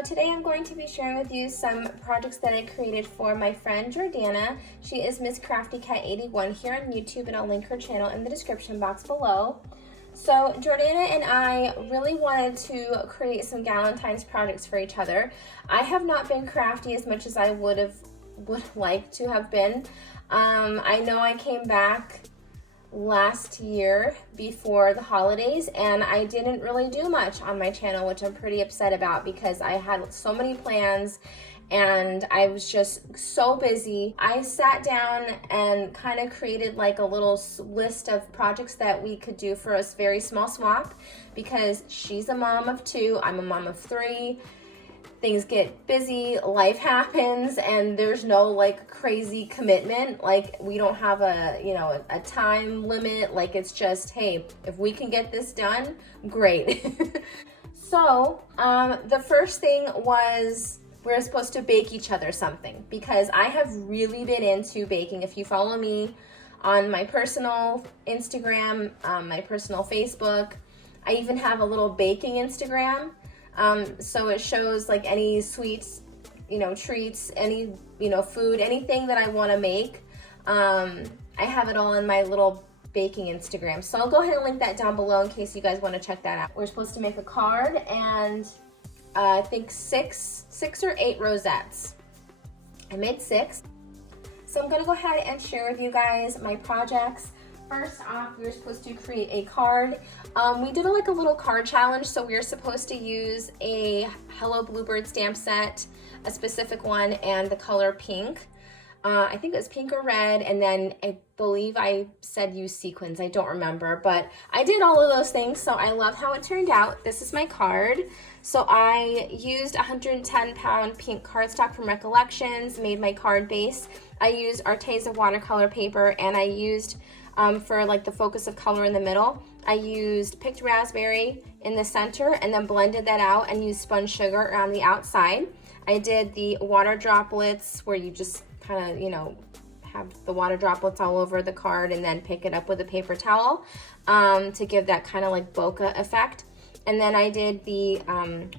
So today I'm going to be sharing with you some projects that I created for my friend Jordana. She is Misscraftycat81 here on YouTube, and I'll link her channel in the description box below. So Jordana and I really wanted to create some Galentine's projects for each other. I have not been crafty as much as I would like to have been. I know I came back last year before the holidays and I didn't really do much on my channel, which I'm pretty upset about because I had so many plans and I was just so busy. I sat down and kind of created like a little list of projects that we could do for a very small swap, because she's a mom of 2, I'm a mom of 3. Things get busy, life happens, and there's no like crazy commitment. Like we don't have a time limit. Like it's just, hey, if we can get this done, great. So the first thing was we're supposed to bake each other something, because I have really been into baking. If you follow me on my personal Instagram, my personal Facebook, I even have a little baking Instagram. So it shows like any sweets, treats, any, food, anything that I want to make. I have it all in my little baking Instagram. So I'll go ahead and link that down below in case you guys want to check that out. We're supposed to make a card and I think 6 or 8 rosettes. I made 6. So I'm going to go ahead and share with you guys my projects. First off, we were supposed to create a card. We did a little card challenge, so we were supposed to use a Hello Bluebird stamp set, a specific one, and the color pink. I think it was pink or red, and then I believe I said use sequins. I don't remember, but I did all of those things, so I love how it turned out. This is my card. So I used 110-pound pink cardstock from Recollections, made my card base. I used Arteza watercolor paper, and I used for like the focus of color in the middle, I used picked raspberry in the center and then blended that out and used spun sugar around the outside. I did the water droplets where you just kind of, have the water droplets all over the card and then pick it up with a paper towel to give that kind of like bokeh effect. And then I did the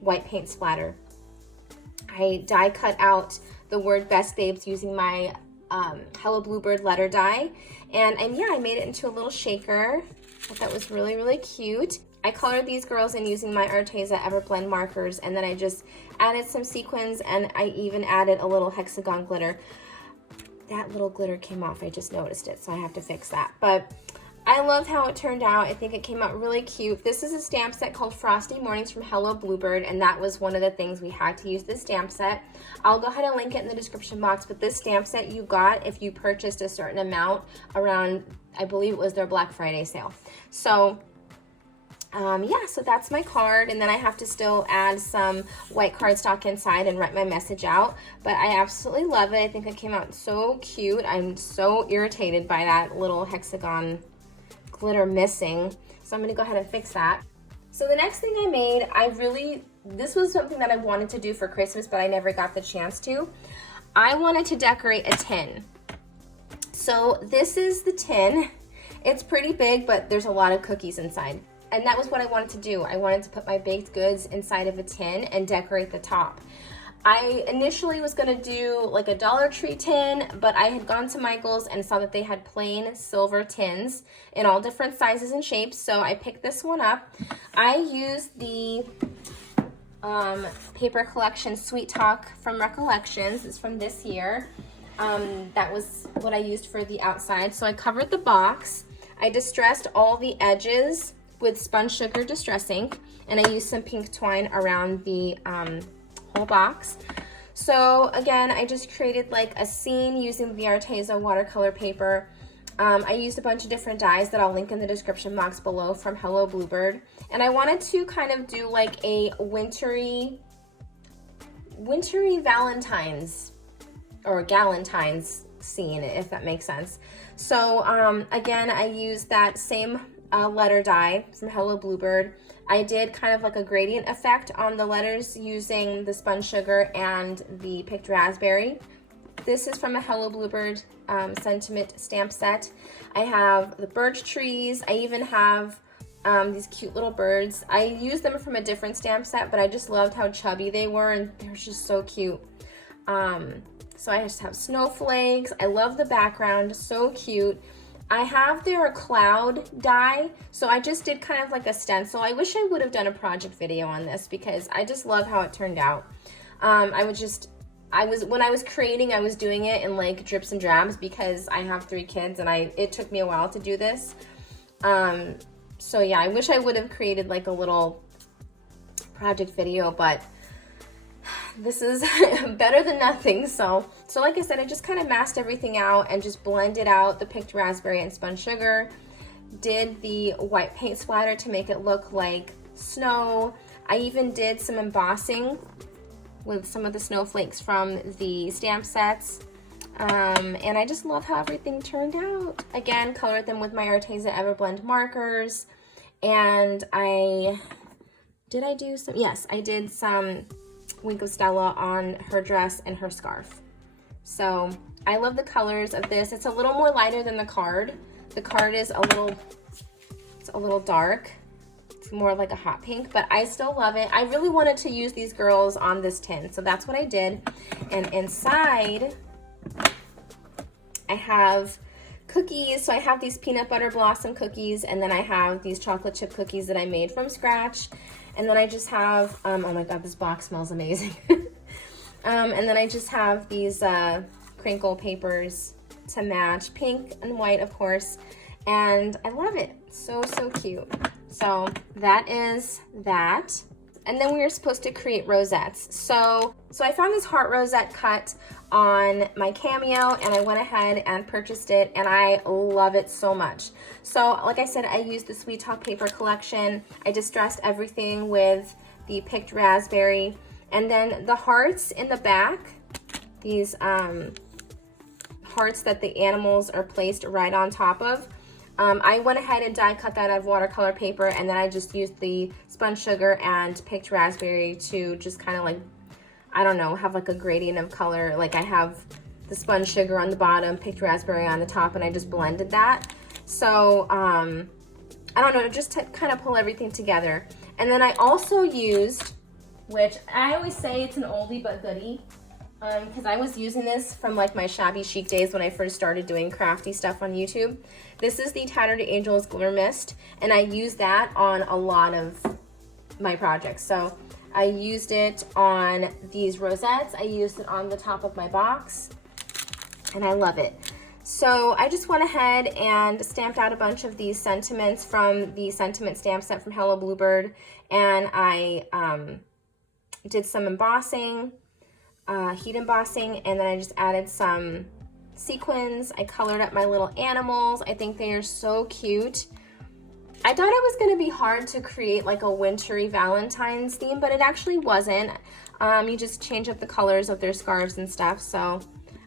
white paint splatter. I die cut out the word Best Babes using my Hello Bluebird letter die, and yeah, I made it into a little shaker. I thought that was really cute. I colored these girls in using my Arteza Everblend markers, and then I just added some sequins, and I even added a little hexagon glitter. That little glitter came off, I just noticed it, so I have to fix that. But I loved how it turned out. I think it came out really cute. This is a stamp set called Frosty Mornings from Hello Bluebird, and that was one of the things we had to use this stamp set. I'll go ahead and link it in the description box, but this stamp set you got if you purchased a certain amount around, I believe it was their Black Friday sale. So yeah, so that's my card, and then I have to still add some white cardstock inside and write my message out, but I absolutely love it. I think it came out so cute. I'm so irritated by that little hexagon glitter missing, so I'm gonna go ahead and fix that. So the next thing I made, this was something that I wanted to do for Christmas, but I never got the chance to. I wanted to decorate a tin. So this is the tin. It's pretty big, but there's a lot of cookies inside. And that was what I wanted to do. I wanted to put my baked goods inside of a tin and decorate the top. I initially was gonna do like a Dollar Tree tin, but I had gone to Michael's and saw that they had plain silver tins in all different sizes and shapes, so I picked this one up. I used the paper collection Sweet Talk from Recollections. It's from this year. That was what I used for the outside. So I covered the box. I distressed all the edges with spun sugar distress ink, and I used some pink twine around the whole box. So again, I just created like a scene using the Arteza watercolor paper. I used a bunch of different dyes that I'll link in the description box below from Hello Bluebird, and I wanted to kind of do like a wintry Valentine's or Galentine's scene, if that makes sense. So again, I used that same letter die from Hello Bluebird. I did kind of like a gradient effect on the letters using the spun sugar and the picked raspberry. This is from a Hello Bluebird sentiment stamp set. I have the birch trees. I even have these cute little birds. I used them from a different stamp set, but I just loved how chubby they were, and they're just so cute. So I just have snowflakes. I love the background, so cute. I have their cloud die, so I just did kind of like a stencil. I wish I would have done a project video on this because I just love how it turned out. When I was creating, I was doing it in like drips and drabs because I have 3 kids and it took me a while to do this. So yeah, I wish I would have created like a little project video, but this is better than nothing. So like I said, I just kind of masked everything out and just blended out the picked raspberry and spun sugar. Did the white paint splatter to make it look like snow. I even did some embossing with some of the snowflakes from the stamp sets. And I just love how everything turned out. Again, colored them with my Arteza Everblend markers. And I did some Wink of Stella on her dress and her scarf. So I love the colors of this. It's a little more lighter than the card. The card is a little dark. It's more like a hot pink, but I still love it. I really wanted to use these girls on this tin, so that's what I did. And inside, I have cookies. So I have these peanut butter blossom cookies, and then I have these chocolate chip cookies that I made from scratch. And then I just have, oh my God, this box smells amazing. And then I just have these crinkle papers to match, pink and white, of course. And I love it, so cute. So that is that. And then we were supposed to create rosettes. So I found this heart rosette cut on my Cameo, and I went ahead and purchased it, and I love it so much. So like I said, I used the Sweet Talk paper collection. I distressed everything with the picked raspberry, and then the hearts in the back, these hearts that the animals are placed right on top of. I went ahead and die cut that out of watercolor paper, and then I just used the spun sugar and picked raspberry to just kind of like, I don't know, have like a gradient of color. Like I have the spun sugar on the bottom, picked raspberry on the top, and I just blended that. So I don't know, just to kind of pull everything together. And then I also used, which I always say it's an oldie but goodie, because I was using this from like my shabby chic days when I first started doing crafty stuff on YouTube. This is the Tattered Angels Glitter Mist, and I use that on a lot of my projects. So I used it on these rosettes, I used it on the top of my box, and I love it. So I just went ahead and stamped out a bunch of these sentiments from the sentiment stamp set from Hello Bluebird, and I did some embossing, heat embossing, and then I just added some sequins. I colored up my little animals. I think they are so cute. I thought it was going to be hard to create like a wintry Valentine's theme, but it actually wasn't. You just change up the colors of their scarves and stuff, so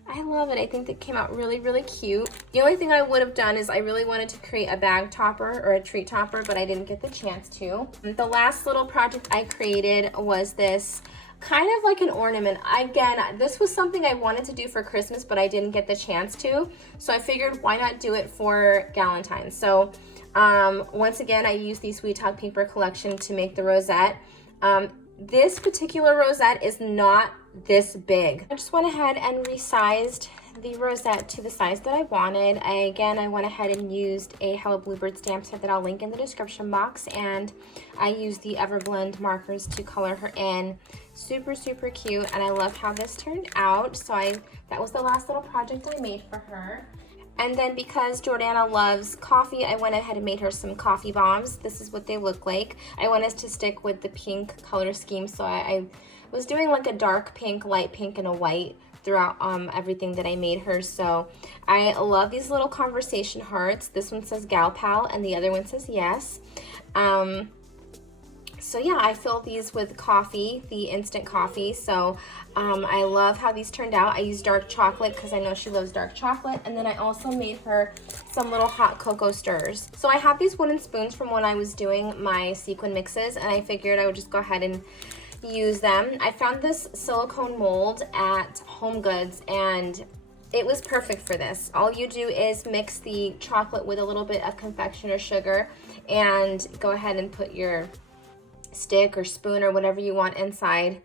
I love it. I think it came out really cute. The only thing I would have done is I really wanted to create a bag topper or a treat topper, but I didn't get the chance to. The last little project I created was this kind of like an ornament. Again, this was something I wanted to do for Christmas, but I didn't get the chance to. So I figured why not do it for Galentine. So once again, I used the Sweet Talk paper collection to make the rosette. This particular rosette is not this big. I just went ahead and resized the rosette to the size that I wanted. I went ahead and used a Hello Bluebird stamp set that I'll link in the description box, and I used the Everblend markers to color her in. Super cute, and I love how this turned out. So that was the last little project I made for her. And then because Jordana loves coffee, I went ahead and made her some coffee bombs. This is what they look like. I wanted to stick with the pink color scheme, so I was doing like a dark pink, light pink, and a white throughout everything that I made her. So I love these little conversation hearts. This one says Gal Pal, and the other one says yes. So yeah, I filled these with coffee, the instant coffee. So I love how these turned out. I used dark chocolate because I know she loves dark chocolate. And then I also made her some little hot cocoa stirs. So I have these wooden spoons from when I was doing my sequin mixes, and I figured I would just go ahead and use them. I found this silicone mold at HomeGoods, and it was perfect for this. All you do is mix the chocolate with a little bit of confectioner sugar and go ahead and put your stick or spoon or whatever you want inside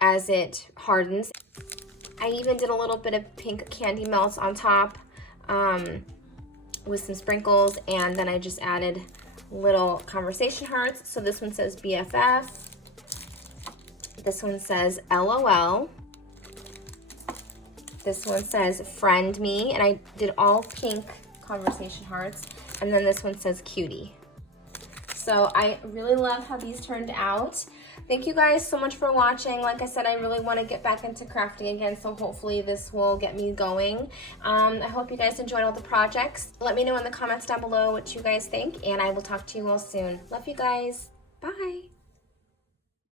as it hardens. I even did a little bit of pink candy melts on top with some sprinkles, and then I just added little conversation hearts. So this one says BFF, this one says LOL, this one says friend me, and I did all pink conversation hearts, and then this one says cutie. So I really love how these turned out. Thank you guys so much for watching. Like I said, I really want to get back into crafting again, so hopefully this will get me going. I hope you guys enjoyed all the projects. Let me know in the comments down below what you guys think, and I will talk to you all soon. Love you guys. Bye.